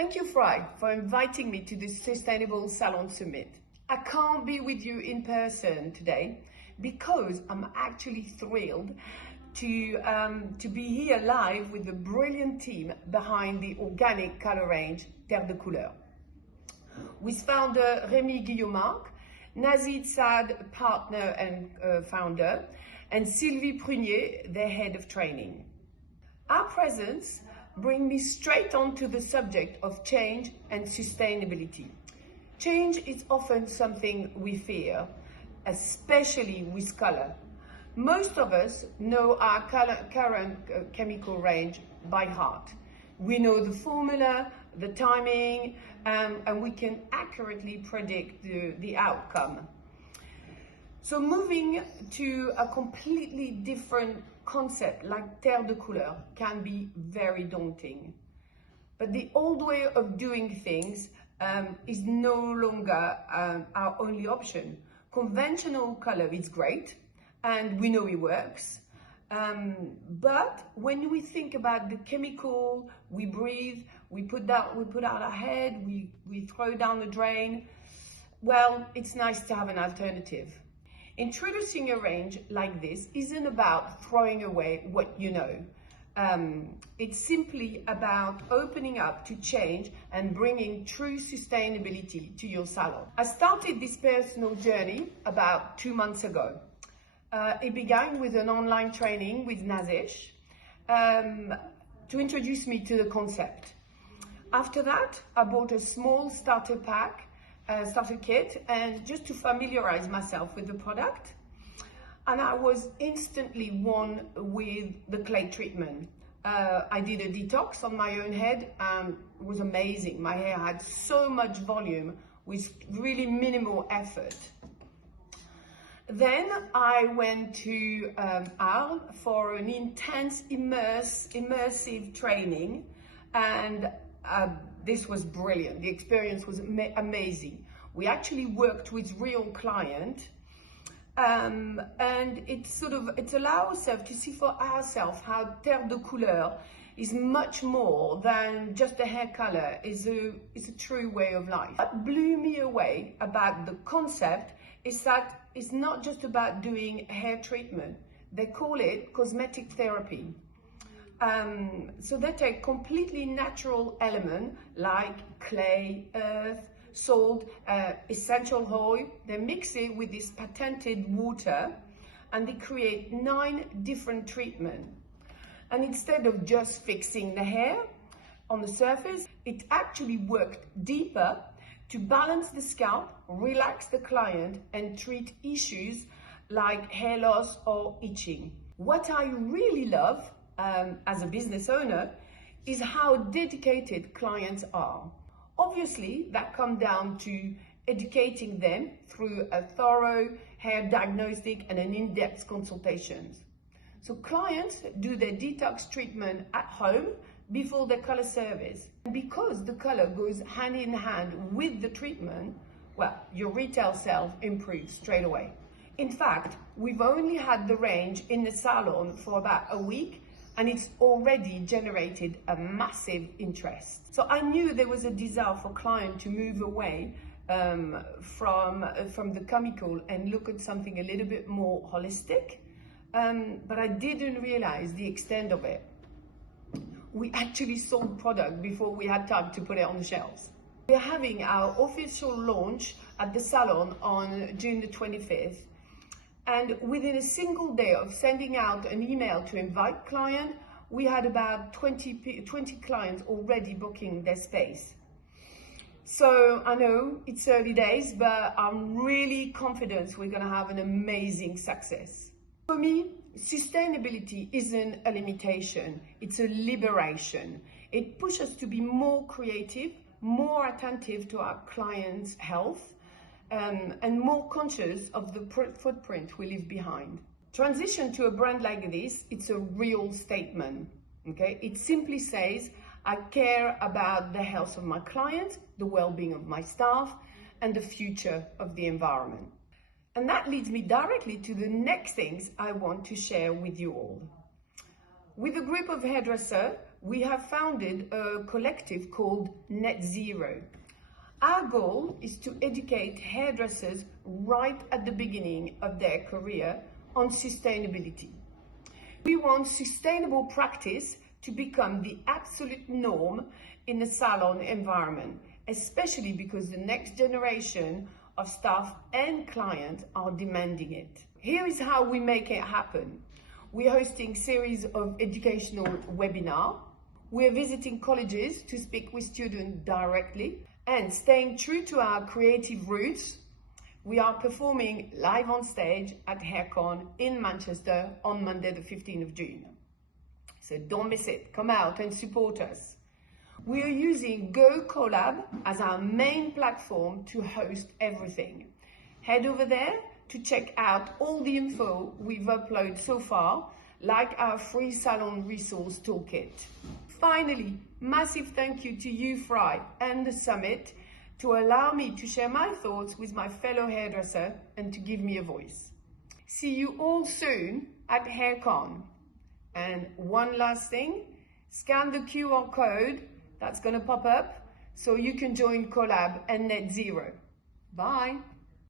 Thank you, Fry, for inviting me to this Sustainable Salon Summit. I can't be with you in person today because I'm actually thrilled to be here live with the brilliant team behind the organic color range Terre de Couleur. With founder Rémi Guillaumarc, Nazid Saad, partner and founder, and Sylvie Prunier, their head of training. Our presence brings me straight on to the subject of change and sustainability. Change is often something we fear, especially with color. Most of us know our current chemical range by heart. We know the formula, the timing, and we can accurately predict the outcome. So moving to a completely different concept like Terre de Couleur can be very daunting. But the old way of doing things is no longer our only option. Conventional color is great, and we know it works. But when we think about the chemical we breathe, we put out our head, we throw down the drain, well, it's nice to have an alternative. Introducing a range like this isn't about throwing away what you know. It's simply about opening up to change and bringing true sustainability to your salon. I started this personal journey about 2 months ago. It began with an online training with Nazesh to introduce me to the concept. After that, I bought a small starter kit, and just to familiarize myself with the product. And I was instantly won with the clay treatment. I did a detox on my own head, and it was amazing. My hair had so much volume with really minimal effort. Then I went to Arles for an intense immersive training, and this was brilliant. The experience was amazing. We actually worked with real clients, and it allows us to see for ourselves how Terre de Couleur is much more than just a hair color. It's a true way of life. What blew me away about the concept is that it's not just about doing hair treatment. They call it cosmetic therapy. So they take completely natural elements like clay, earth, salt, essential oil. They mix it with this patented water, and they create 9 different treatments. And instead of just fixing the hair on the surface, it actually worked deeper to balance the scalp, relax the client, and treat issues like hair loss or itching. What I really love as a business owner is how dedicated clients are. Obviously, that comes down to educating them through a thorough hair diagnostic and an in-depth consultations. So clients do their detox treatment at home before their color service. And because the color goes hand in hand with the treatment, well, your retail sales improve straight away. In fact, we've only had the range in the salon for about a week, and it's already generated a massive interest. So I knew there was a desire for clients to move away from the chemical and look at something a little bit more holistic, but I didn't realize the extent of it. We actually sold product before we had time to put it on the shelves. We're having our official launch at the salon on June the 25th. And within a single day of sending out an email to invite clients, we had about 20 clients already booking their space. So I know it's early days, but I'm really confident we're going to have an amazing success. For me, sustainability isn't a limitation, it's a liberation. It pushes us to be more creative, more attentive to our clients' health, and more conscious of the footprint we leave behind. Transition to a brand like this, it's a real statement, okay? It simply says, I care about the health of my clients, the well-being of my staff, and the future of the environment. And that leads me directly to the next things I want to share with you all. With a group of hairdressers, we have founded a collective called Net Zero. Our goal is to educate hairdressers right at the beginning of their career on sustainability. We want sustainable practice to become the absolute norm in the salon environment, especially because the next generation of staff and clients are demanding it. Here is how we make it happen. We're hosting series of educational webinars. We're visiting colleges to speak with students directly, and staying true to our creative roots, we are performing live on stage at HairCon in Manchester on Monday the 15th of June. So don't miss it. Come out and support us. We are using Go Collab as our main platform to host everything. Head over there to check out all the info we've uploaded so far, like our free salon resource toolkit. Finally, massive thank you to you, Fry, and the Summit to allow me to share my thoughts with my fellow hairdresser and to give me a voice. See you all soon at HairCon. And one last thing, scan the QR code that's going to pop up so you can join Collab and Net Zero. Bye.